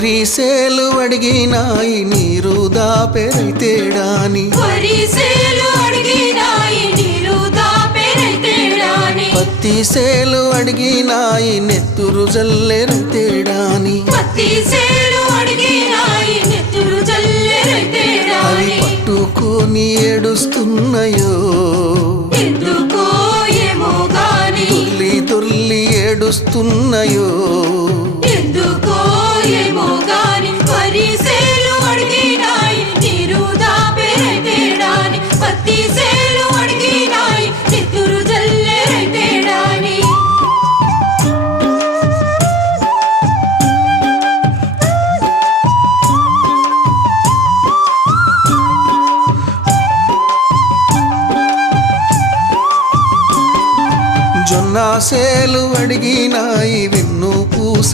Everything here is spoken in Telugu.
పరిసేలు అడిగినాయి నీరు దాపెరై తేడాని పత్తి సేలు అడిగినాయి నెత్తురు జల్లెరై తేడాని అవి పట్టుకొని ఏడుస్తున్నాయో తుల్లి తుల్లి ఏడుస్తున్నాయో జొన్నాసేలు అడిగినాయి విన్ను